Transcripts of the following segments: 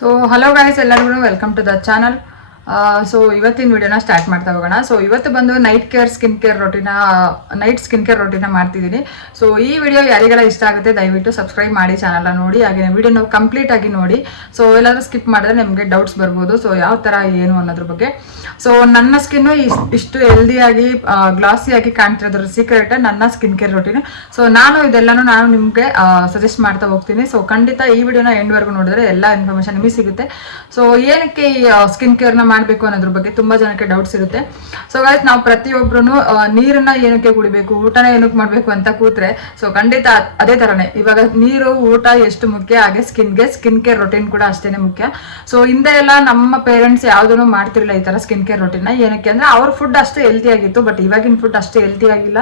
So hello guys, ಎಲ್ಲರಿಗೂ welcome to the channel. So ಇವತ್ತಿನ ವಿಡಿಯೋನ ಸ್ಟಾರ್ಟ್ ಮಾಡ್ತಾ ಹೋಗೋಣ. ಸೊ ಇವತ್ತು ಬಂದು ನೈಟ್ ಸ್ಕಿನ್ ಕೇರ್ ರೋಟಿನ ಮಾಡ್ತಿದ್ದೀನಿ. ಸೊ ಈ ವಿಡಿಯೋ ಯಾರಿಗೆಲ್ಲ ಇಷ್ಟ ಆಗುತ್ತೆ ದಯವಿಟ್ಟು ಸಬ್ಸ್ಕ್ರೈಬ್ ಮಾಡಿ, ಚಾನಲ್ನ ನೋಡಿ, ಹಾಗೆ ವಿಡಿಯೋನ ಕಂಪ್ಲೀಟ್ ಆಗಿ ನೋಡಿ. ಸೊ ಎಲ್ಲಾದ್ರೂ ಸ್ಕಿಪ್ ಮಾಡಿದ್ರೆ ನಿಮಗೆ ಡೌಟ್ಸ್ ಬರ್ಬೋದು, ಸೊ ಯಾವ ಥರ ಏನು ಅನ್ನೋದ್ರ ಬಗ್ಗೆ. ಸೊ ನನ್ನ ಸ್ಕಿನ್ನು ಇಷ್ಟು ಹೆಲ್ದಿಯಾಗಿ ಗ್ಲಾಸಿಯಾಗಿ ಕಾಣ್ತಿರೋದ್ರ ಸೀಕ್ರೆಟ್ ನನ್ನ ಸ್ಕಿನ್ ಕೇರ್ ರೋಟಿನ್. ಸೊ ನಾನು ನಿಮಗೆ ಸಜೆಸ್ಟ್ ಮಾಡ್ತಾ ಹೋಗ್ತೀನಿ. ಸೊ ಖಂಡಿತ ಈ ವಿಡಿಯೋನ ಎಂಡ್ವರೆಗೂ ನೋಡಿದ್ರೆ ಎಲ್ಲ ಇನ್ಫಾರ್ಮೇಶನ್ ನಿಮಗೆ ಸಿಗುತ್ತೆ. ಸೊ ಏನಕ್ಕೆ ಈ ಸ್ಕಿನ್ ಕೇರ್ನ ಮಾಡಬೇಕು ಅನ್ನೋದ್ರ ಬಗ್ಗೆ ತುಂಬಾ ಜನಕ್ಕೆ ಡೌಟ್ಸ್ ಇರುತ್ತೆ. ಸೊ ಗೈಸ್, ನಾವು ಪ್ರತಿಯೊಬ್ರು ನೀರನ್ನ ಏನಕ್ಕೆ ಕುಡಿಬೇಕು, ಊಟನ ಏನಕ್ಕೆ ಮಾಡಬೇಕು ಅಂತ ಕೂತ್ರೆ, ಸೊ ಖಂಡಿತ ಅದೇ ತರನೇ ಇವಾಗ ನೀರು ಊಟ ಎಷ್ಟು ಮುಖ್ಯ, ಹಾಗೆ ಸ್ಕಿನ್ ಕೇರ್ ರೊಟೀನ್ ಕೂಡ ಅಷ್ಟೇನೆ ಮುಖ್ಯ. ಸೊ ಹಿಂದೆ ಎಲ್ಲ ನಮ್ಮ ಪೇರೆಂಟ್ಸ್ ಯಾವ್ದೂ ಮಾಡ್ತಿರ್ಲಿಲ್ಲ ಈ ತರ ಸ್ಕಿನ್ ಕೇರ್ ರೊಟೀನ್. ಏನಕ್ಕೆ ಅಂದ್ರೆ ಅವ್ರ ಫುಡ್ ಅಷ್ಟೇ ಹೆಲ್ತಿ ಆಗಿತ್ತು, ಬಟ್ ಇವಾಗಿನ ಫುಡ್ ಅಷ್ಟೇ ಹೆಲ್ತಿ ಆಗಿಲ್ಲ.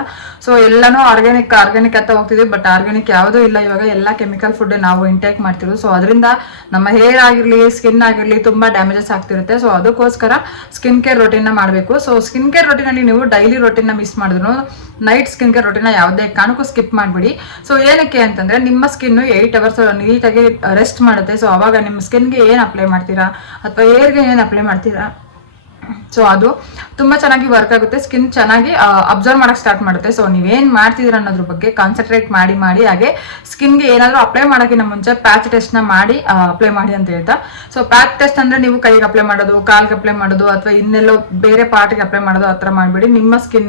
ಸೊ ಎಲ್ಲಾನು ಆರ್ಗ್ಯಾನಿಕ್ ಅಂತ ಹೋಗ್ತಿದ್ವಿ, ಬಟ್ ಆರ್ಗ್ಯಾನಿಕ್ ಯಾವುದೂ ಇಲ್ಲ. ಇವಾಗ ಎಲ್ಲ ಕೆಮಿಕಲ್ ಫುಡ್ ನಾವು ಇಂಟೇಕ್ ಮಾಡ್ತಿರೋದು. ಸೊ ಅದರಿಂದ ನಮ್ಮ ಹೇರ್ ಆಗಿರ್ಲಿ, ಸ್ಕಿನ್ ಆಗಿರ್ಲಿ ತುಂಬಾ ಡ್ಯಾಮೇಜಸ್ ಆಗ್ತಿರುತ್ತೆ. ಸೊ ಅದಕ್ಕೋಸ್ಕರ ಸ್ಕಿನ್ ಕೇರ್ ರೋಟೀನ್ ಮಾಡಬೇಕು. ಸೊ ಸ್ಕಿನ್ ಕೇರ್ ರೋಟೀನ್ ಅಲ್ಲಿ ನೀವು ಡೈಲಿ ರೋಟೀನ್ ಮಿಸ್ ಮಾಡಿದ್ರು ನೈಟ್ ಸ್ಕಿನ್ ಕೇರ್ ರೋಟೀನ್ ಯಾವುದೇ ಕಾರಣಕ್ಕೂ ಸ್ಕಿಪ್ ಮಾಡ್ಬಿಡಿ. ಸೊ ಏನಕ್ಕೆ ಅಂತಂದ್ರೆ ನಿಮ್ಮ ಸ್ಕಿನ್ 8 ಅವರ್ಸ್ ನೀಟಾಗಿ ರೆಸ್ಟ್ ಮಾಡುತ್ತೆ. ಸೊ ಅವಾಗ ನಿಮ್ಮ ಸ್ಕಿನ್ಗೆ ಏನು ಅಪ್ಲೈ ಮಾಡ್ತೀರಾ ಅಥವಾ ಹೇರ್ಗೆ ಏನು ಅಪ್ಲೈ ಮಾಡ್ತೀರಾ, ಸೊ ಅದು ತುಂಬಾ ಚೆನ್ನಾಗಿ ವರ್ಕ್ ಆಗುತ್ತೆ. ಸ್ಕಿನ್ ಚೆನ್ನಾಗಿ ಅಬ್ಸರ್ವ್ ಮಾಡಕ್ ಸ್ಟಾರ್ಟ್ ಮಾಡುತ್ತೆ. ಸೊ ನೀವೇನ್ ಮಾಡ್ತಿದ್ದೀರ ಅನ್ನೋದ್ರ ಬಗ್ಗೆ ಕಾನ್ಸಂಟ್ರೇಟ್ ಮಾಡಿ ಹಾಗೆ ಸ್ಕಿನ್ಗೆ ಏನಾದ್ರು ಅಪ್ಲೈ ಮಾಡೋಕ್ಕಿಂತ ಮುಂಚೆ ಪ್ಯಾಚ್ ಟೆಸ್ಟ್ ನ ಮಾಡಿ ಅಪ್ಲೈ ಮಾಡಿ ಅಂತ ಹೇಳ್ತಾ. ಸೊ ಪ್ಯಾಚ್ ಟೆಸ್ಟ್ ಅಂದ್ರೆ ನೀವು ಕೈಗೆ ಅಪ್ಲೈ ಮಾಡೋದು, ಕಾಲ್ಗೆ ಅಪ್ಲೈ ಮಾಡೋದು, ಅಥವಾ ಇನ್ನೆಲ್ಲೋ ಬೇರೆ ಪಾರ್ಟ್ಗೆ ಅಪ್ಲೈ ಮಾಡೋದು ಆ ಥರ ಮಾಡಬೇಡಿ. ನಿಮ್ಮ ಸ್ಕಿನ್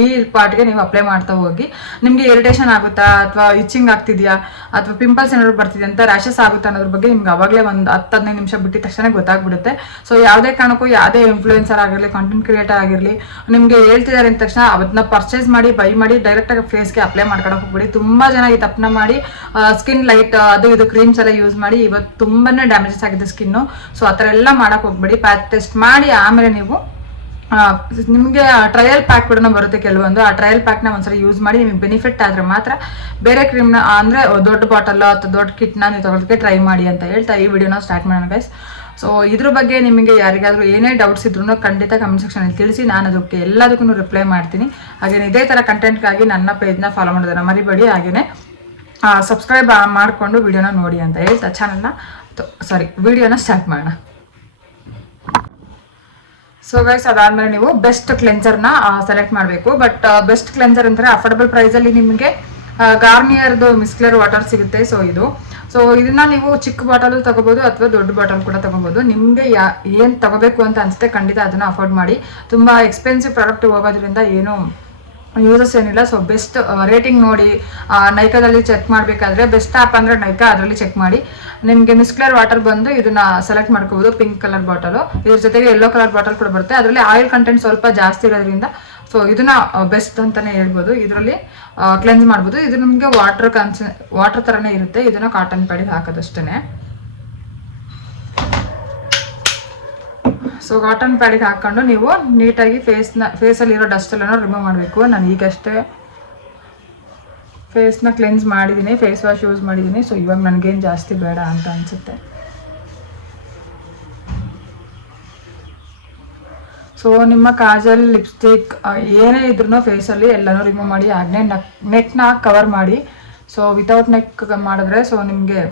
ಈ ಪಾರ್ಟ್ಗೆ ನೀವು ಅಪ್ಲೈ ಮಾಡ್ತಾ ಹೋಗಿ. ನಿಮ್ಗೆ ಇರಿಟೇಷನ್ ಆಗುತ್ತಾ, ಅಥವಾ ಇಚಿಂಗ್ ಆಗ್ತಿದ್ಯಾ, ಅಥವಾ ಪಿಂಪಲ್ಸ್ ಏನಾದ್ರು ಬರ್ತಿದೆ ಅಂತ, ರ್ಯಾಷಸ್ ಆಗುತ್ತಾ ಅನ್ನೋದ್ರ ಬಗ್ಗೆ ನಿಮ್ಗೆ ಅವಾಗಲೇ ಒಂದು 10-15 ನಿಮಿಷ ಬಿಟ್ಟಿದ ತಕ್ಷಣ ಗೊತ್ತಾಗ್ಬಿಡುತ್ತೆ. ಸೊ ಯಾವುದೇ ಕಾರಣಕ್ಕೂ ಯಾವುದೇ ಇನ್ಫ್ಲೂಯೆನ್ಸರ್ ಆಗಿರಲಿ, ಕಂಟೆಂಟ್ ಕ್ರಿಯೇಟರ್ ಆಗಿರಲಿ, ನಿಮಗೆ ಹೇಳ್ತಿದ್ದಾರೆ ಅಂದ ತಕ್ಷಣ ಅದನ್ನ ಪರ್ಚೇಸ್ ಮಾಡಿ ಬೈ ಮಾಡಿ ಡೈರೆಕ್ಟ್ ಆಗಿ ಫೇಸ್ಗೆ ಅಪ್ಲೈ ಮಾಡ್ಕೊಳಕ್ ಹೋಗ್ಬಿಡಿ. ತುಂಬಾ ಜನ ಈ ತಪ್ಪನ ಮಾಡಿ ಸ್ಕಿನ್ ಲೈಟ್ ಅದು ಇದು ಕ್ರೀಮ್ಸ್ ಎಲ್ಲ ಯೂಸ್ ಮಾಡಿ ಇವತ್ತು ತುಂಬಾನೇ ಡ್ಯಾಮೇಜಸ್ ಆಗಿದೆ ಸ್ಕಿನ್ನು. ಸೊ ಆ ಥರ ಎಲ್ಲ ಮಾಡಕ್ ಹೋಗ್ಬೇಡಿ. ಪ್ಯಾಚ್ ಟೆಸ್ಟ್ ಮಾಡಿ ಆಮೇಲೆ ನೀವು ನಿಮಗೆ ಟ್ರಯಲ್ ಪ್ಯಾಕ್ ಕೂಡ ಬರುತ್ತೆ ಕೆಲವೊಂದು. ಆ ಟ್ರಯಲ್ ಪ್ಯಾಕ್ನ ಒಂದ್ಸರಿ ಯೂಸ್ ಮಾಡಿ ನಿಮಗೆ ಬೆನಿಫಿಟ್ ಆದ್ರೆ ಮಾತ್ರ ಬೇರೆ ಕ್ರೀಮ್ನ ಅಂದ್ರೆ ದೊಡ್ಡ ಬಾಟಲ್ ಅಥವಾ ದೊಡ್ಡ ಕಿಟ್ನ ನೀವು ತಗೊಳ್ಳೋದಕ್ಕೆ ಟ್ರೈ ಮಾಡಿ ಅಂತ ಹೇಳ್ತಾ ಈ ವಿಡಿಯೋನ ಸ್ಟಾರ್ಟ್ ಮಾಡೋಣ ಗೈಸ್. ಸೊ ಇದ್ರ ಬಗ್ಗೆ ನಿಮಗೆ ಯಾರಿಗಾದ್ರೂ ಏನೇ ಡೌಟ್ಸ್ ಇದ್ರೂ ಖಂಡಿತ ಕಮೆಂಟ್ ಸೆಕ್ಷನಲ್ಲಿ ತಿಳಿಸಿ, ನಾನು ಅದಕ್ಕೆ ಎಲ್ಲದಕ್ಕೂ ರಿಪ್ಲೈ ಮಾಡ್ತೀನಿ. ಹಾಗೇನೆ ಇದೇ ಥರ ಕಂಟೆಂಟ್ಗಾಗಿ ನನ್ನ ಪೇಜ್ನ ಫಾಲೋ ಮಾಡೋದನ್ನ ಮರಿಬೇಡಿ. ಹಾಗೇನೆ ಸಬ್ಸ್ಕ್ರೈಬ್ ಮಾಡಿಕೊಂಡು ವಿಡಿಯೋನ ನೋಡಿ ಅಂತ ಹೇಳ್ತಾ ವಿಡಿಯೋನ ಸ್ಟಾರ್ಟ್ ಮಾಡೋಣ. ಸೊ ಗೈಸ್, ಅದಾದ್ಮೇಲೆ ನೀವು ಬೆಸ್ಟ್ ಕ್ಲೆನ್ಸರ್ನ ಸೆಲೆಕ್ಟ್ ಮಾಡಬೇಕು. ಬಟ್ ಬೆಸ್ಟ್ ಕ್ಲೆನ್ಸರ್ ಅಂದರೆ ಅಫೋರ್ಡಬಲ್ ಪ್ರೈಸಲ್ಲಿ ನಿಮಗೆ ಗಾರ್ನಿಯರ್ದು ಮಿಸ್ಕ್ಲೇರ್ ವಾಟರ್ ಸಿಗುತ್ತೆ. ಸೊ ಇದನ್ನ ನೀವು ಚಿಕ್ಕ ಬಾಟಲ್ ತಗೋಬಹುದು ಅಥವಾ ದೊಡ್ಡ ಬಾಟಲ್ ಕೂಡ ತಗೋಬಹುದು. ನಿಮಗೆ ಏನು ತಗೋಬೇಕು ಅಂತ ಅನ್ಸುತ್ತೆ ಖಂಡಿತ ಅದನ್ನ ಅಫೋರ್ಡ್ ಮಾಡಿ. ತುಂಬಾ ಎಕ್ಸ್ಪೆನ್ಸಿವ್ ಪ್ರಾಡಕ್ಟ್ ಹೋಗೋದ್ರಿಂದ ಏನು ಯೂಸಸ್ ಏನಿಲ್ಲ. ಸೊ ಬೆಸ್ಟ್ ರೇಟಿಂಗ್ ನೋಡಿ, ನೈಕಾದಲ್ಲಿ ಚೆಕ್ ಮಾಡಬೇಕಾದ್ರೆ ಬೆಸ್ಟ್ ಆ್ಯಪ್ ಅಂದರೆ ನೈಕಾ, ಅದರಲ್ಲಿ ಚೆಕ್ ಮಾಡಿ. ನಿಮಗೆ ಮಿಸ್ಕ್ಲೇರ್ ವಾಟರ್ ಬಂದು ಇದನ್ನ ಸೆಲೆಕ್ಟ್ ಮಾಡ್ಕೋಬಹುದು. ಪಿಂಕ್ ಕಲರ್ ಬಾಟಲು, ಇದ್ರ ಜೊತೆಗೆ ಯೆಲ್ಲೋ ಕಲರ್ ಬಾಟಲ್ ಕೂಡ ಬರುತ್ತೆ. ಅದರಲ್ಲಿ ಆಯಿಲ್ ಕಂಟೆಂಟ್ ಸ್ವಲ್ಪ ಜಾಸ್ತಿ ಇರೋದ್ರಿಂದ ಸೊ ಇದನ್ನ ಬೆಸ್ಟ್ ಅಂತಾನೆ ಹೇಳ್ಬೋದು. ಇದರಲ್ಲಿ ಕ್ಲೆನ್ಸ್ ಮಾಡ್ಬೋದು. ಇದು ನಿಮಗೆ ವಾಟರ್ ಥರನೇ ಇರುತ್ತೆ. ಇದನ್ನ ಕಾಟನ್ ಪ್ಯಾಡಿಗೆ ಹಾಕೋದಷ್ಟೇ. ಸೊ ಕಾಟನ್ ಪ್ಯಾಡಿಗೆ ಹಾಕೊಂಡು ನೀವು ನೀಟಾಗಿ ಫೇಸಲ್ಲಿರೋ ಡಸ್ಟ್ ಎಲ್ಲ ರಿಮೂವ್ ಮಾಡಬೇಕು. ನಾನು ಈಗಷ್ಟೇ ಫೇಸ್ನ ಕ್ಲೆನ್ಸ್ ಮಾಡಿದ್ದೀನಿ, ಫೇಸ್ ವಾಶ್ ಯೂಸ್ ಮಾಡಿದ್ದೀನಿ. ಸೊ ಇವಾಗ ನನಗೇನು ಜಾಸ್ತಿ ಬೇಡ ಅಂತ ಅನಿಸುತ್ತೆ. ಸೊ ನಿಮ್ಮ ಕಾಜಲ್, ಲಿಪ್ಸ್ಟಿಕ್ ಏನೇ ಇದ್ರೂ ಫೇಸಲ್ಲಿ ಎಲ್ಲನೂ ರಿಮೂವ್ ಮಾಡಿ. ಆಗಲೇ ನೆಕ್ನ ಕವರ್ ಮಾಡಿ. ಸೊ ವಿತೌಟ್ ನೆಕ್ ಮಾಡಿದ್ರೆ ಸೊ ನಿಮಗೆ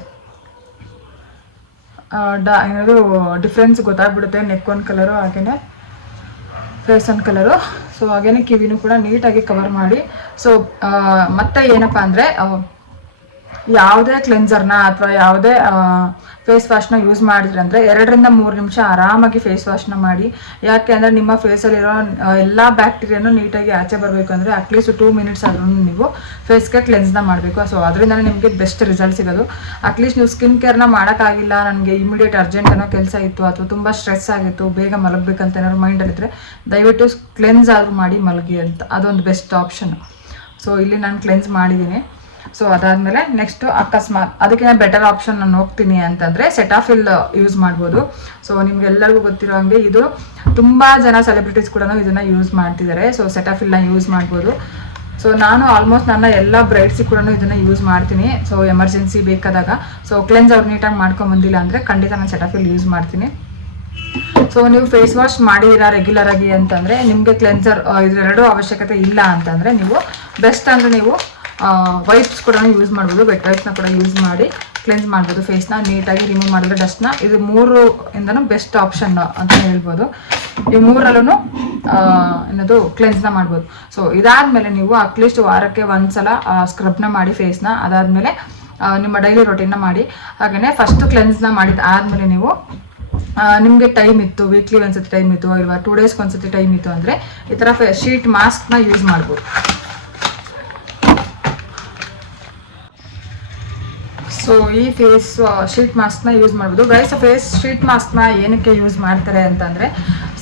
ಏನಾದರೂ ಡಿಫ್ರೆನ್ಸ್ ಗೊತ್ತಾಗ್ಬಿಡುತ್ತೆ. ನೆಕ್ ಒಂದು ಕಲರು, ಹಾಗೇನೆ ಫೇಸ್ ಒಂದು ಕಲರು. ಸೊ ಹಾಗೇನೆ ಕಿವಿನೂ ಕೂಡ ನೀಟಾಗಿ ಕವರ್ ಮಾಡಿ. ಸೊ ಮತ್ತೆ ಏನಪ್ಪ ಅಂದರೆ ಯಾವುದೇ ಕ್ಲೆನ್ಸರ್ನ ಅಥವಾ ಯಾವುದೇ ಫೇಸ್ ವಾಶ್ನ ಯೂಸ್ ಮಾಡಿದ್ರೆ ಅಂದರೆ 2-3 ನಿಮಿಷ ಆರಾಮಾಗಿ ಫೇಸ್ ವಾಶ್ನ ಮಾಡಿ. ಯಾಕೆ ಅಂದರೆ ನಿಮ್ಮ ಫೇಸಲ್ಲಿರೋ ಎಲ್ಲ ಬ್ಯಾಕ್ಟೀರಿಯಾನು ನೀಟಾಗಿ ಆಚೆ ಬರಬೇಕು ಅಂದರೆ ಅಟ್ಲೀಸ್ಟ್ 2 ಮಿನಿಟ್ಸ್ ಆದ್ರೂ ನೀವು ಫೇಸ್ಗೆ ಕ್ಲೆನ್ಸ್ನ ಮಾಡಬೇಕು. ಸೊ ಅದರಿಂದ ನಿಮಗೆ ಬೆಸ್ಟ್ ರಿಸಲ್ಟ್ ಸಿಗೋದು. ಅಟ್ಲೀಸ್ಟ್ ನೀವು ಸ್ಕಿನ್ ಕೇರ್ನ ಮಾಡೋಕ್ಕಾಗಿಲ್ಲ, ನನಗೆ ಇಮಿಡಿಯೇಟ್ ಅರ್ಜೆಂಟ್ ಅನ್ನೋ ಕೆಲಸ ಇತ್ತು ಅಥವಾ ತುಂಬ ಸ್ಟ್ರೆಸ್ ಆಗಿತ್ತು, ಬೇಗ ಮಲಗಬೇಕಂತ ಏನಾದ್ರು ಮೈಂಡಲ್ಲಿದ್ದರೆ ದಯವಿಟ್ಟು ಕ್ಲೆನ್ಸ್ ಆದರೂ ಮಾಡಿ ಮಲಗಿ ಅಂತ, ಅದೊಂದು ಬೆಸ್ಟ್ ಆಪ್ಷನ್. ಸೊ ಇಲ್ಲಿ ನಾನು ಕ್ಲೆನ್ಸ್ ಮಾಡಿದ್ದೀನಿ. ಸೊ ಅದಾದಮೇಲೆ ನೆಕ್ಸ್ಟ್ ಅಕಸ್ಮಾತ್ ಅದಕ್ಕಿಂತ ಬೆಟರ್ ಆಪ್ಷನ್ ನಾನು ಹೋಗ್ತೀನಿ ಅಂತಂದರೆ ಸೆಟಾಫಿಲ್ ಯೂಸ್ ಮಾಡ್ಬೋದು. ಸೊ ನಿಮ್ಗೆಲ್ಲರಿಗೂ ಗೊತ್ತಿರೋ ಹಂಗೆ ಇದು ತುಂಬ ಜನ ಸೆಲೆಬ್ರಿಟೀಸ್ ಕೂಡ ಇದನ್ನು ಯೂಸ್ ಮಾಡ್ತಿದ್ದಾರೆ. ಸೊ ಸೆಟಾಫಿಲ್ನ ಯೂಸ್ ಮಾಡ್ಬೋದು. ಸೊ ನಾನು ಆಲ್ಮೋಸ್ಟ್ ನನ್ನ ಎಲ್ಲ ಬ್ರೈಡ್ಸಿಗೆ ಕೂಡ ಇದನ್ನು ಯೂಸ್ ಮಾಡ್ತೀನಿ. ಸೊ ಎಮರ್ಜೆನ್ಸಿ ಬೇಕಾದಾಗ. ಸೊ ಕ್ಲೆನ್ಸ್ ಅವ್ರು ನೀಟಾಗಿ ಮಾಡ್ಕೊಂಬಂದಿಲ್ಲ ಅಂದರೆ ಖಂಡಿತ ನಾನು ಸೆಟಾಫಿಲ್ ಯೂಸ್ ಮಾಡ್ತೀನಿ. ಸೊ ನೀವು ಫೇಸ್ ವಾಶ್ ಮಾಡಿದ್ದೀರಾ ರೆಗ್ಯುಲರ್ ಆಗಿ ಅಂತಂದರೆ ನಿಮಗೆ ಕ್ಲೆನ್ಸರ್ ಇದೆರಡೂ ಅವಶ್ಯಕತೆ ಇಲ್ಲ ಅಂತಂದರೆ ನೀವು ಬೆಸ್ಟ್ ಅಂದರೆ ನೀವು ವೈಪ್ಸ್ ಕೂಡ ಯೂಸ್ ಮಾಡ್ಬೋದು, ವೆಟ್ ವೈಪ್ಸ್ನ ಕೂಡ ಯೂಸ್ ಮಾಡಿ ಕ್ಲೆನ್ಸ್ ಮಾಡ್ಬೋದು ಫೇಸ್ನ, ನೀಟಾಗಿ ರಿಮೂವ್ ಮಾಡಿದ್ರೆ ಡಸ್ಟ್ನ. ಇದು 3 ಇಂದನೂ ಬೆಸ್ಟ್ ಆಪ್ಷನ್ ಅಂತ ಹೇಳ್ಬೋದು. ಈ 3ರಲ್ಲೂ ಏನದು ಕ್ಲೆನ್ಸ್ನ ಮಾಡ್ಬೋದು. ಸೊ ಇದಾದಮೇಲೆ ನೀವು ಅಟ್ಲೀಸ್ಟ್ ವಾರಕ್ಕೆ ಒಂದ್ಸಲ ಸ್ಕ್ರಬ್ನ ಮಾಡಿ ಫೇಸ್ನ, ಅದಾದಮೇಲೆ ನಿಮ್ಮ ಡೈಲಿ ರೊಟೀನ್ನ ಮಾಡಿ. ಹಾಗೆಯೇ ಫಸ್ಟ್ ಕ್ಲೆನ್ಸ್ನ ಮಾಡಿದ ಆದಮೇಲೆ ನೀವು ನಿಮಗೆ ಟೈಮ್ ಇತ್ತು, ವೀಕ್ಲಿ ಒಂದ್ಸತಿ ಟೈಮ್ ಇತ್ತು ಇಲ್ವಾ 2 ಡೇಸ್ಗೆ ಒಂದ್ಸತಿ ಟೈಮ್ ಇತ್ತು ಅಂದರೆ ಈ ಥರ ಶೀಟ್ ಮಾಸ್ಕ್ನ ಯೂಸ್ ಮಾಡ್ಬೋದು. ಸೊ ಈ ಫೇಸ್ ಶೀಟ್ ಮಾಸ್ಕ್ನ ಯೂಸ್ ಮಾಡ್ಬೋದು ಗೈಸ್. ಫೇಸ್ ಶೀಟ್ ಮಾಸ್ಕ್ನ ಏನಕ್ಕೆ ಯೂಸ್ ಮಾಡ್ತಾರೆ ಅಂತಂದರೆ,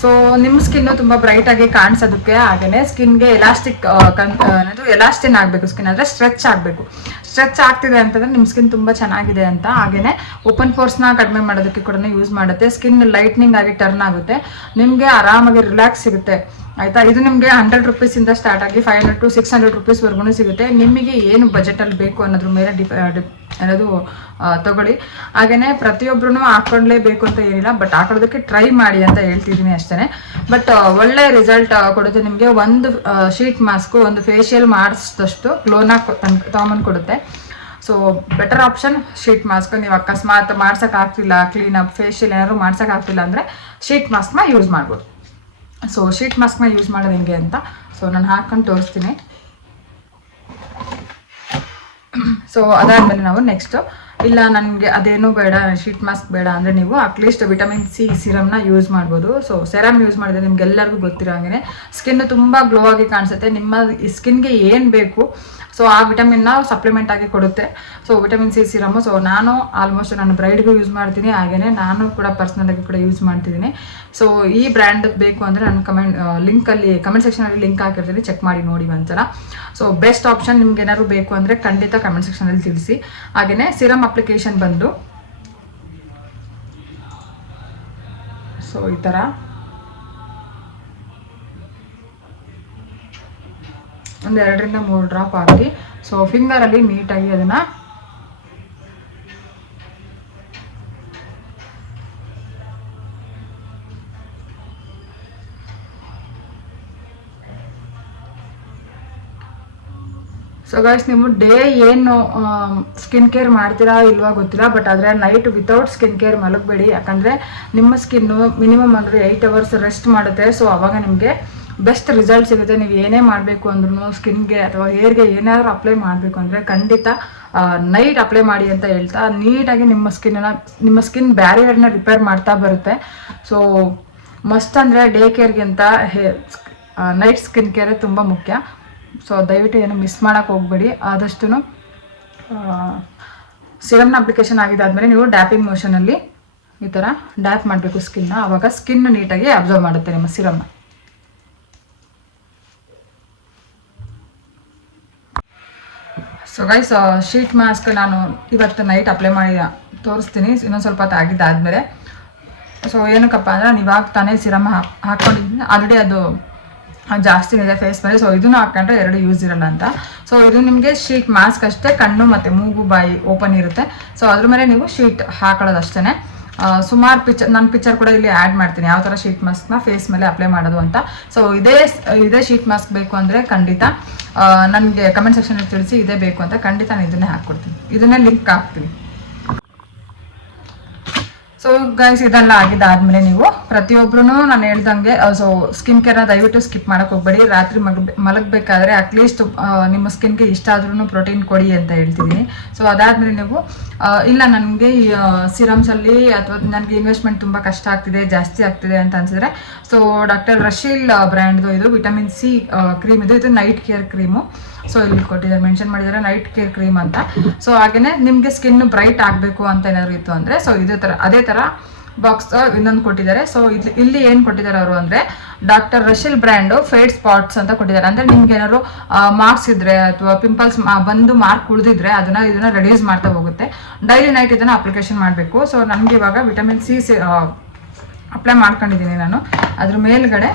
ಸೊ ನಿಮ್ಮ ಸ್ಕಿನ್ನು ತುಂಬ ಬ್ರೈಟಾಗಿ ಕಾಣಿಸೋದಕ್ಕೆ, ಹಾಗೆಯೇ ಸ್ಕಿನ್ಗೆ ಎಲಾಸ್ಟಿನ್ ಆಗಬೇಕು, ಸ್ಕಿನ್ ಅಂದರೆ ಸ್ಟ್ರೆಚ್ ಆಗಬೇಕು. ಸ್ಟ್ರೆಚ್ ಆಗ್ತಿದೆ ಅಂತಂದರೆ ನಿಮ್ಮ ಸ್ಕಿನ್ ತುಂಬ ಚೆನ್ನಾಗಿದೆ ಅಂತ. ಹಾಗೆಯೇ ಓಪನ್ ಪೋರ್ಸ್ನ ಕಡಿಮೆ ಮಾಡೋದಕ್ಕೆ ಕೂಡ ಯೂಸ್ ಮಾಡುತ್ತೆ. ಸ್ಕಿನ್ ಲೈಟ್ನಿಂಗ್ ಆಗಿ ಟರ್ನ್ ಆಗುತ್ತೆ, ನಿಮಗೆ ಆರಾಮಾಗಿ ರಿಲ್ಯಾಕ್ಸ್ ಸಿಗುತ್ತೆ ಆಯಿತಾ. ಇದು ನಿಮಗೆ 100 ರುಪೀಸಿಂದ ಸ್ಟಾರ್ಟ್ ಆಗಿ 500 to 600 ರುಪೀಸ್ವರೆಗೂ ಸಿಗುತ್ತೆ. ನಿಮಗೆ ಏನು ಬಜೆಟಲ್ಲಿ ಬೇಕು ಅನ್ನೋದ್ರ ಮೇಲೆ ಅನ್ನೋದು ತಗೊಳ್ಳಿ. ಹಾಗೆಯೇ ಪ್ರತಿಯೊಬ್ಬರೂ ಹಾಕ್ಕೊಳ್ಳೇಬೇಕು ಅಂತ ಏನಿಲ್ಲ, ಬಟ್ ಹಾಕೊಳ್ಳೋದಕ್ಕೆ ಟ್ರೈ ಮಾಡಿ ಅಂತ ಹೇಳ್ತಿದ್ದೀನಿ ಅಷ್ಟೇ. ಬಟ್ ಒಳ್ಳೆ ರಿಸಲ್ಟ್ ಕೊಡುತ್ತೆ ನಿಮಗೆ. ಒಂದು ಶೀಟ್ ಮಾಸ್ಕು ಒಂದು ಫೇಶಿಯಲ್ ಮಾಡಿಸಿದಷ್ಟು ಗ್ಲೋನ ತಗೊಂಬಂದು ಕೊಡುತ್ತೆ. So better option sheet mask. ನೀವು ಅಕಸ್ಮಾತ್ ಮಾಡ್ಸೋಕ್ಕಾಗ್ತಿಲ್ಲ, ಕ್ಲೀನಪ್ ಫೇಶಿಯಲ್ ಏನಾದ್ರು ಮಾಡ್ಸೋಕ್ಕಾಗ್ತಿಲ್ಲ ಅಂದರೆ ಶೀಟ್ ಮಾಸ್ಕ್ನ ಯೂಸ್ ಮಾಡ್ಬೋದು. ಸೊ ಶೀಟ್ ಮಾಸ್ಕ್ನ ಯೂಸ್ ಮಾಡೋದು ಹೆಂಗೆ ಅಂತ ನಾನು ಹಾಕ್ಕೊಂಡು ತೋರಿಸ್ತೀನಿ. ಸೊ ಅದಾದಮೇಲೆ ನಾವು ನೆಕ್ಸ್ಟು, ಇಲ್ಲ ನನಗೆ ಅದೇನೂ ಬೇಡ, ಶೀಟ್ ಮಾಸ್ಕ್ ಬೇಡ ಅಂದರೆ ನೀವು ಅಟ್ಲೀಸ್ಟ್ ವಿಟಮಿನ್ ಸಿ ಸಿರಮ್ನ ಯೂಸ್ ಮಾಡ್ಬೋದು. ಸೊ ಸೆರಮ್ ಯೂಸ್ ಮಾಡಿದ್ರೆ ನಿಮ್ಗೆಲ್ಲರಿಗೂ ಗೊತ್ತಿರೋ ಹಾಗೆ ಸ್ಕಿನ್ ತುಂಬ ಗ್ಲೋ ಆಗಿ ಕಾಣಿಸುತ್ತೆ. ನಿಮ್ಮ ಸ್ಕಿನ್ಗೆ ಏನು ಬೇಕು ಸೊ ಆ ವಿಟಮಿನ್ನ ಸಪ್ಲಿಮೆಂಟ್ ಆಗಿ ಕೊಡುತ್ತೆ. ಸೊ ವಿಟಮಿನ್ ಸಿ ಸಿರಮು ನಾನು ಆಲ್ಮೋಸ್ಟ್ ನಾನು ಬ್ರೈಡ್ಗೂ ಯೂಸ್ ಮಾಡ್ತೀನಿ, ಹಾಗೆಯೇ ನಾನು ಕೂಡ ಪರ್ಸ್ನಲಾಗಿ ಕೂಡ ಯೂಸ್ ಮಾಡ್ತಿದ್ದೀನಿ. ಸೊ ಈ ಬ್ರ್ಯಾಂಡ್ ಬೇಕು ಅಂದರೆ ನಾನು ಕಮೆಂಟ್ ಸೆಕ್ಷನಲ್ಲಿ ಲಿಂಕ್ ಹಾಕಿರ್ತೀನಿ, ಚೆಕ್ ಮಾಡಿ ನೋಡಿ ಒಂದ್ಸಲ. So best option. ನಿಮ್ಗೆ ಏನಾದ್ರು ಬೇಕು ಅಂದರೆ ಖಂಡಿತ ಕಮೆಂಟ್ ಸೆಕ್ಷನಲ್ಲಿ ತಿಳಿಸಿ. ಹಾಗೆಯೇ ಸಿರಮ್ ಅಪ್ಲಿಕೇಶನ್ ಬಂದು ಸೊ ಈ ಥರ ಒಂದು 2 ರಿಂದ 3 ಡ್ರಾಪ್ ಹಾಕಿ ಸೊ ಫಿಂಗರಲ್ಲಿ ನೀಟಾಗಿ ಅದನ್ನು ಸೊ ಗೈಸ್, ನೀವು ಡೇ ಏನು ಸ್ಕಿನ್ ಕೇರ್ ಮಾಡ್ತೀರಾ ಇಲ್ವಾ ಗೊತ್ತಿಲ್ಲ, ಬಟ್ ಆದರೆ ನೈಟ್ ವಿತೌಟ್ ಸ್ಕಿನ್ ಕೇರ್ ಮಲಗಬೇಡಿ. ಯಾಕಂದರೆ ನಿಮ್ಮ ಸ್ಕಿನ್ನು ಮಿನಿಮಮ್ ಅಂದರೆ 8 ಅವರ್ಸ್ ರೆಸ್ಟ್ ಮಾಡುತ್ತೆ. ಸೊ ಅವಾಗ ನಿಮಗೆ ಬೆಸ್ಟ್ ರಿಸಲ್ಟ್ ಸಿಗುತ್ತೆ. ನೀವು ಏನೇ ಮಾಡಬೇಕು ಅಂದ್ರೂ ಸ್ಕಿನ್ಗೆ ಅಥವಾ ಹೇರ್ಗೆ ಏನಾದರೂ ಅಪ್ಲೈ ಮಾಡಬೇಕು ಅಂದರೆ ಖಂಡಿತ ನೈಟ್ ಅಪ್ಲೈ ಮಾಡಿ ಅಂತ ಹೇಳ್ತಾ, ನೀಟಾಗಿ ನಿಮ್ಮ ಸ್ಕಿನ್ ಬ್ಯಾರಿಯರ್ನ ರಿಪೇರ್ ಮಾಡ್ತಾ ಬರುತ್ತೆ. ಸೊ ಮಸ್ಟ್ ಅಂದರೆ ಡೇ ಕೇರ್ಗಿಂತ ನೈಟ್ ಸ್ಕಿನ್ ಕೇರೇ ತುಂಬ ಮುಖ್ಯ. ಸೊ ದಯವಿಟ್ಟು ಏನು ಮಿಸ್ ಮಾಡೋಕ್ಕೆ ಹೋಗಬೇಡಿ. ಆದಷ್ಟು ಸಿರಮ್ನ ಅಪ್ಲಿಕೇಶನ್ ಆಗಿದ್ದಾದಮೇಲೆ ನೀವು ಡ್ಯಾಪಿಂಗ್ ಮೋಷನಲ್ಲಿ ಈ ಥರ ಡ್ಯಾಪ್ ಮಾಡಬೇಕು ಸ್ಕಿನ್ನ. ಆವಾಗ ಸ್ಕಿನ್ ನೀಟಾಗಿ ಅಬ್ಸರ್ವ್ ಮಾಡುತ್ತೆ ನಿಮ್ಮ ಸಿರಮ್ನ. ಸೊ ಗೈಸ್, ಶೀಟ್ ಮಾಸ್ಕ್ ನಾನು ಇವತ್ತು ನೈಟ್ ಅಪ್ಲೈ ಮಾಡಿ ತೋರಿಸ್ತೀನಿ, ಇನ್ನೊಂದು ಸ್ವಲ್ಪ ಹೊತ್ತು ಆಗಿದ್ದಾದಮೇಲೆ. ಸೊ ಏನಕ್ಕಪ್ಪ ಅಂದರೆ ನಾನು ಇವಾಗ ತಾನೇ ಸಿರಮ್ ಹಾಕ್ಕೊಂಡಿದ್ದೀನಿ, ಆಲ್ರೆಡಿ ಅದು ಜಾಸ್ತಿ ಇದೆ ಫೇಸ್ ಮೇಲೆ. ಸೊ ಇದನ್ನು ಹಾಕೊಂಡ್ರೆ 2 ಯೂಸ್ ಇರಲ್ಲ ಅಂತ. ಸೊ ಇದು ನಿಮಗೆ ಶೀಟ್ ಮಾಸ್ಕ್ ಅಷ್ಟೇ, ಕಣ್ಣು ಮತ್ತು ಮೂಗು ಬಾಯಿ ಓಪನ್ ಇರುತ್ತೆ. ಸೊ ಅದ್ರ ಮೇಲೆ ನೀವು ಶೀಟ್ ಹಾಕೊಳ್ಳೋದು ಅಷ್ಟೇ. ಸುಮಾರು ನನ್ನ ಪಿಕ್ಚರ್ ಕೂಡ ಇಲ್ಲಿ ಆ್ಯಡ್ ಮಾಡ್ತೀನಿ, ಯಾವ ಥರ ಶೀಟ್ ಮಾಸ್ಕ್ನ ಫೇಸ್ ಮೇಲೆ ಅಪ್ಲೈ ಮಾಡೋದು ಅಂತ. ಸೊ ಇದೇ ಶೀಟ್ ಮಾಸ್ಕ್ ಬೇಕು ಅಂದರೆ ಖಂಡಿತ ನನಗೆ ಕಮೆಂಟ್ ಸೆಕ್ಷನಲ್ಲಿ ತಿಳಿಸಿ, ಇದೇ ಬೇಕು ಅಂತ ಖಂಡಿತ ನಾನು ಇದನ್ನೇ ಹಾಕ್ಕೊಡ್ತೀನಿ, ಇದನ್ನೇ ಲಿಂಕ್ ಹಾಕ್ತೀನಿ. ಸೊ ಗೈಸ್, ಇದೆಲ್ಲ ಆಗಿದ್ದಾದಮೇಲೆ ನೀವು ಪ್ರತಿಯೊಬ್ಬರೂ ನಾನು ಹೇಳ್ದಂಗೆ ಸೊ ಸ್ಕಿನ್ ಕೇರ್ನ ದಯವಿಟ್ಟು ಸ್ಕಿಪ್ ಮಾಡೋಕ್ಕೆ ಹೋಗಬೇಡಿ. ರಾತ್ರಿ ಮಲಗಬೇಕಾದ್ರೆ ಅಟ್ಲೀಸ್ಟ್ ನಿಮ್ಮ ಸ್ಕಿನ್ಗೆ ಇಷ್ಟ ಆದ್ರೂ ಪ್ರೋಟೀನ್ ಕೊಡಿ ಅಂತ ಹೇಳ್ತಿದ್ದೀನಿ. ಸೊ ಅದಾದಮೇಲೆ ನೀವು ಇಲ್ಲ ನನಗೆ ಈ ಸಿರಮ್ಸಲ್ಲಿ ಅಥವಾ ನನಗೆ ಇನ್ವೆಸ್ಟ್ಮೆಂಟ್ ತುಂಬ ಕಷ್ಟ ಆಗ್ತಿದೆ, ಜಾಸ್ತಿ ಆಗ್ತಿದೆ ಅಂತ ಅನ್ಸಿದ್ರೆ, ಸೊ ಡಾಕ್ಟರ್ ರಶೀಲ್ ಬ್ರ್ಯಾಂಡ್ದು ಇದು ವಿಟಮಿನ್ ಸಿ ಕ್ರೀಮ್ ಇದು ನೈಟ್ ಕೇರ್ ಕ್ರೀಮು. ಸೊ ಇಲ್ಲಿ ಕೊಟ್ಟಿದ್ದಾರೆ, ಮೆನ್ಷನ್ ಮಾಡಿದ್ದಾರೆ ನೈಟ್ ಕೇರ್ ಕ್ರೀಮ್ ಅಂತ. ಸೊ ಹಾಗೆಯೇ ನಿಮಗೆ ಸ್ಕಿನ್ ಬ್ರೈಟ್ ಆಗಬೇಕು ಅಂತ ಏನಾದ್ರು ಇತ್ತು ಅಂದರೆ ಸೊ ಅದೇ ಥರ ಬಾಕ್ಸ್ ಇನ್ನೊಂದು ಕೊಟ್ಟಿದ್ದಾರೆ. ಸೊ ಇಲ್ಲಿ ಏನು ಕೊಟ್ಟಿದ್ದಾರೆ ಅವರು ಅಂದರೆ ಡಾಕ್ಟರ್ ರಶೀಲ್ ಬ್ರ್ಯಾಂಡು ಫೇಡ್ ಸ್ಪಾಟ್ಸ್ ಅಂತ ಕೊಟ್ಟಿದ್ದಾರೆ. ಅಂದರೆ ನಿಮ್ಗೆ ಏನಾದ್ರು ಮಾರ್ಕ್ಸ್ ಇದ್ದರೆ ಅಥವಾ ಪಿಂಪಲ್ಸ್ ಬಂದು ಮಾರ್ಕ್ ಉಳಿದಿದ್ರೆ ಇದನ್ನ ರೆಡ್ಯೂಸ್ ಮಾಡ್ತಾ ಹೋಗುತ್ತೆ. ಡೈಲಿ ನೈಟ್ ಇದನ್ನು ಅಪ್ಲಿಕೇಶನ್ ಮಾಡಬೇಕು. ಸೊ ನನಗೆ ಇವಾಗ ವಿಟಮಿನ್ ಸಿ ಅಪ್ಲೈ ಮಾಡ್ಕೊಂಡಿದ್ದೀನಿ ನಾನು. ಅದ್ರ ಮೇಲ್ಗಡೆ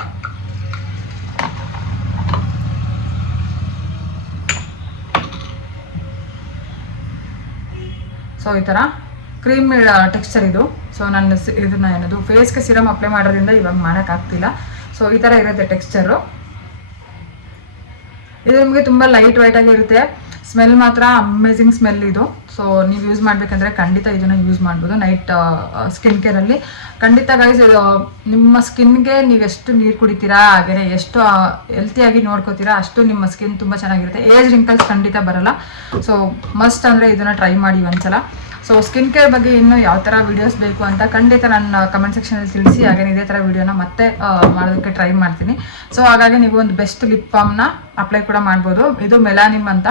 ಸೊ ಈ ಥರ ಕ್ರೀಮ್ ಟೆಕ್ಸ್ಚರ್ ಇದು. ಸೊ ನಾನು ಇದನ್ನ ಏನದು ಫೇಸ್ಗೆ ಸಿರಮ್ ಅಪ್ಲೈ ಮಾಡೋದ್ರಿಂದ ಇವಾಗ ಮಾಡೋಕ್ಕಾಗ್ತಿಲ್ಲ. ಸೊ ಈ ಥರ ಇರುತ್ತೆ ಟೆಕ್ಸ್ಚರು. ಇದು ನಿಮಗೆ ತುಂಬ ಲೈಟ್ ವೈಟ್ ಆಗಿ ಇರುತ್ತೆ. ಸ್ಮೆಲ್ ಮಾತ್ರ ಅಮೇಝಿಂಗ್ ಸ್ಮೆಲ್ ಇದು. ಸೊ ನೀವು ಯೂಸ್ ಮಾಡಬೇಕಂದ್ರೆ ಖಂಡಿತ ಇದನ್ನು ಯೂಸ್ ಮಾಡ್ಬೋದು ನೈಟ್ ಸ್ಕಿನ್ ಕೇರಲ್ಲಿ. ಖಂಡಿತ ಗೈಸ್ ನಿಮ್ಮ ಸ್ಕಿನ್ಗೆ ನೀವು ಎಷ್ಟು ನೀರು ಕುಡಿತೀರಾ, ಹಾಗೆಯೇ ಎಷ್ಟು ಹೆಲ್ತಿಯಾಗಿ ನೋಡ್ಕೋತೀರಾ ಅಷ್ಟು ನಿಮ್ಮ ಸ್ಕಿನ್ ತುಂಬ ಚೆನ್ನಾಗಿರುತ್ತೆ. ಏಜ್ ರಿಂಕಲ್ಸ್ ಖಂಡಿತ ಬರಲ್ಲ. ಸೊ ಮಸ್ಟ್ ಅಂದರೆ ಇದನ್ನು ಟ್ರೈ ಮಾಡಿ ಒಂದ್ಸಲ. ಸೊ ಸ್ಕಿನ್ ಕೇರ್ ಬಗ್ಗೆ ಇನ್ನೂ ಯಾವ ಥರ ವೀಡಿಯೋಸ್ ಬೇಕು ಅಂತ ಖಂಡಿತ ನನ್ನ ಕಮೆಂಟ್ ಸೆಕ್ಷನಲ್ಲಿ ತಿಳಿಸಿ. ಹಾಗೆ ಇದೇ ಥರ ವೀಡಿಯೋನ ಮತ್ತೆ ಮಾಡೋದಕ್ಕೆ ಟ್ರೈ ಮಾಡ್ತೀನಿ. ಸೊ ಹಾಗಾಗಿ ನೀವು ಒಂದು ಬೆಸ್ಟ್ ಲಿಪ್ ಬಾಮ್ನ ಅಪ್ಲೈ ಕೂಡ ಮಾಡ್ಬೋದು. ಇದು ಮೆಲಾನಿಮ್ ಅಂತ.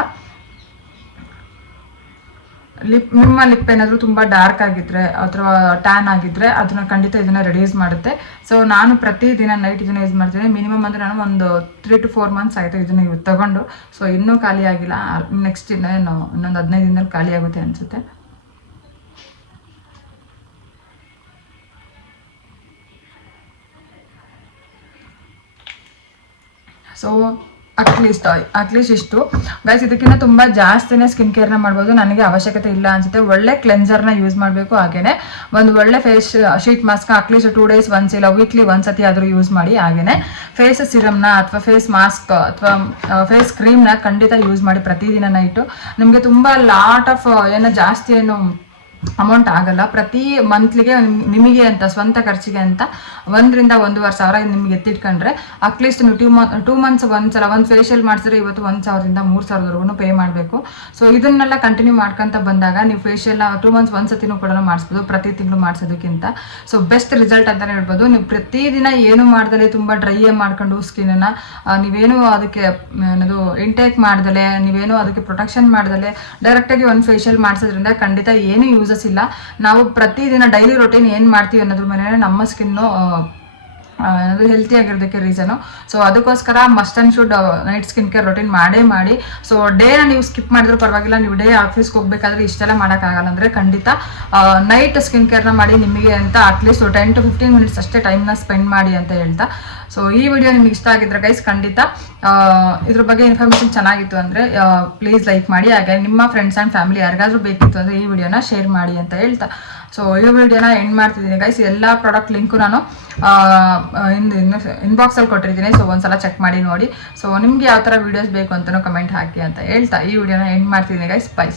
ನಿಮ್ಮ ಲಿಪ್ ಏನಾದರೂ ತುಂಬ ಡಾರ್ಕ್ ಆಗಿದ್ರೆ ಅಥವಾ ಟ್ಯಾನ್ ಆಗಿದ್ರೆ ಅದನ್ನ ಖಂಡಿತ ಇದನ್ನ ರೆಡ್ಯೂಸ್ ಮಾಡುತ್ತೆ. ಸೊ ನಾನು ಪ್ರತಿದಿನ ನೈಟ್ ಇದನ್ನ ಯೂಸ್ ಮಾಡ್ತೀನಿ. ಮಿನಿಮಮ್ ಅಂದರೆ ನಾನು ಒಂದು 3 to 4 months ಆಯಿತು ಇದನ್ನ ತಗೊಂಡು. ಸೊ ಇನ್ನೂ ಖಾಲಿ ಆಗಿಲ್ಲ. ನೆಕ್ಸ್ಟ್ ಇನ್ನೊಂದು 15 ದಿನದಲ್ಲಿ ಖಾಲಿ ಆಗುತ್ತೆ ಅನಿಸುತ್ತೆ. ಸೊ ಅಟ್ಲೀಸ್ಟ್ ಇಷ್ಟು ಗೈಸ್. ಇದಕ್ಕಿಂತ ತುಂಬ ಜಾಸ್ತಿನೇ ಸ್ಕಿನ್ ಕೇರ್ನ ಮಾಡ್ಬೋದು. ನನಗೆ ಅವಶ್ಯಕತೆ ಇಲ್ಲ ಅನ್ಸುತ್ತೆ. ಒಳ್ಳೆ ಕ್ಲೆನ್ಸರ್ನ ಯೂಸ್ ಮಾಡಬೇಕು. ಹಾಗೇನೆ ಒಂದು ಒಳ್ಳೆ face sheet mask at least 2 days once ಇಲ್ಲ ವೀಕ್ಲಿ ಒಂದ್ಸತಿ ಆದರೂ ಯೂಸ್ ಮಾಡಿ. ಹಾಗೇನೆ ಫೇಸ್ ಸಿರಮ್ನ ಅಥವಾ ಫೇಸ್ ಮಾಸ್ಕ್ ಅಥವಾ ಫೇಸ್ ಕ್ರೀಮ್ನ ಖಂಡಿತ ಯೂಸ್ ಮಾಡಿ ಪ್ರತಿದಿನ ನೈಟು. ನಿಮಗೆ ತುಂಬ ಲಾಟ್ ಆಫ್ ಜಾಸ್ತಿ ಏನು ಅಮೌಂಟ್ ಆಗಲ್ಲ. ಪ್ರತಿ ಮಂತ್ಲಿಗೆ ನಿಮಗೆ ಅಂತ ಸ್ವಂತ ಖರ್ಚಿಗೆ ಅಂತ 1 ರಿಂದ 1.5 ಸಾವಿರ ನಿಮ್ಗೆ ಎತ್ತಿಟ್ಕೊಂಡ್ರೆ ಅಟ್ಲೀಸ್ಟ್ ನೀವು 2 months ಒಂದ್ಸಲ ಒಂದು ಫೇಶಿಯಲ್ ಮಾಡಿಸಿದ್ರೆ ಇವತ್ತು 1,000 ರಿಂದ 3,000 ಪೇ ಮಾಡಬೇಕು. ಸೊ ಇದನ್ನೆಲ್ಲ ಕಂಟಿನ್ಯೂ ಮಾಡ್ಕೊಂತ ಬಂದಾಗ ನೀವು ಫೇಶಿಯಲ್ 2 months ಒಂದ್ಸತಿನೂ ಕೂಡ ಮಾಡಿಸ್ಬೋದು, ಪ್ರತಿ ತಿಂಗಳು ಮಾಡಿಸೋದಕ್ಕಿಂತ. ಸೊ ಬೆಸ್ಟ್ ರಿಸಲ್ಟ್ ಅಂತಾನೆ ಹೇಳ್ಬೋದು. ನೀವು ಪ್ರತಿದಿನ ಏನು ಮಾಡ್ದಲೆ ತುಂಬ ಡ್ರೈ ಮಾಡ್ಕೊಂಡು ಸ್ಕಿನ್ನ ನೀವೇನು ಅದಕ್ಕೆ ಏನದು ಇಂಟೇಕ್ ಮಾಡ್ದಲೆ ನೀವೇನು ಅದಕ್ಕೆ ಪ್ರೊಟೆಕ್ಷನ್ ಮಾಡ್ದಲೆ ಡೈರೆಕ್ಟಾಗಿ ಒಂದು ಫೇಶಿಯಲ್ ಮಾಡಿಸೋದ್ರಿಂದ ಖಂಡಿತ ಏನು ಯೂಸಸ್ ಇಲ್ಲ. ನಾವು ಪ್ರತಿದಿನ ಡೈಲಿ ರೊಟೀನ್ ಏನು ಮಾಡ್ತೀವಿ ಅನ್ನೋದ್ರ ಮೇಲೆ ನಮ್ಮ ಸ್ಕಿನ್ನು ಅದು ಹೆಲ್ತಿ ಆಗಿರೋದಕ್ಕೆ ರೀಸನು. ಸೊ ಅದಕ್ಕೋಸ್ಕರ must and should night skin care routine ಮಾಡಿ. ಸೊ ಡೇನ ನೀವು ಸ್ಕಿಪ್ ಮಾಡಿದ್ರೂ ಪರವಾಗಿಲ್ಲ. ನೀವು ಡೇ ಆಫೀಸ್ಗೆ ಹೋಗ್ಬೇಕಾದ್ರೆ ಇಷ್ಟೆಲ್ಲ ಮಾಡೋಕ್ಕಾಗಲ್ಲ ಅಂದರೆ ಖಂಡಿತ ನೈಟ್ ಸ್ಕಿನ್ ಕೇರ್ನ ಮಾಡಿ ನಿಮಗೆ ಅಂತ ಅಟ್ಲೀಸ್ಟ್ 10 to 15 minutes ಅಷ್ಟೇ ಟೈಮ್ನ ಸ್ಪೆಂಡ್ ಮಾಡಿ ಅಂತ ಹೇಳ್ತಾ. ಸೊ ಈ ವಿಡಿಯೋ ನಿಮ್ಗೆ ಇಷ್ಟ ಆಗಿದ್ರೆ ಗೈಸ್ ಖಂಡಿತ ಇದ್ರ ಬಗ್ಗೆ ಇನ್ಫಾರ್ಮೇಷನ್ ಚೆನ್ನಾಗಿತ್ತು ಅಂದರೆ ಪ್ಲೀಸ್ ಲೈಕ್ ಮಾಡಿ. ಹಾಗೆ ನಿಮ್ಮ ಫ್ರೆಂಡ್ಸ್ ಆ್ಯಂಡ್ ಫ್ಯಾಮಿಲಿ ಯಾರಿಗಾದ್ರೂ ಬೇಕಿತ್ತು ಅಂದರೆ ಈ ವಿಡಿಯೋನ ಶೇರ್ ಮಾಡಿ ಅಂತ ಹೇಳ್ತಾ. ಸೊ ಈ ವಿಡಿಯೋನ ಎಂಡ್ ಮಾಡ್ತಿದ್ದೀನಿ ಗೈಸ್. ಎಲ್ಲ ಪ್ರಾಡಕ್ಟ್ ಲಿಂಕು ನಾನು ಇನ್ಬಾಕ್ಸಲ್ಲಿ ಕೊಟ್ಟಿರ್ತೀನಿ. ಸೊ ಒಂದ್ಸಲ ಚೆಕ್ ಮಾಡಿ ನೋಡಿ. ಸೊ ನಿಮ್ಗೆ ಯಾವ ಥರ ವೀಡಿಯೋಸ್ ಬೇಕು ಅಂತಲೂ ಕಮೆಂಟ್ ಹಾಕಿ ಅಂತ ಹೇಳ್ತಾ ಈ ವಿಡಿಯೋನ ಎಂಡ್ ಮಾಡ್ತಿದ್ದೀನಿ ಗೈಸ್. ಬೈ.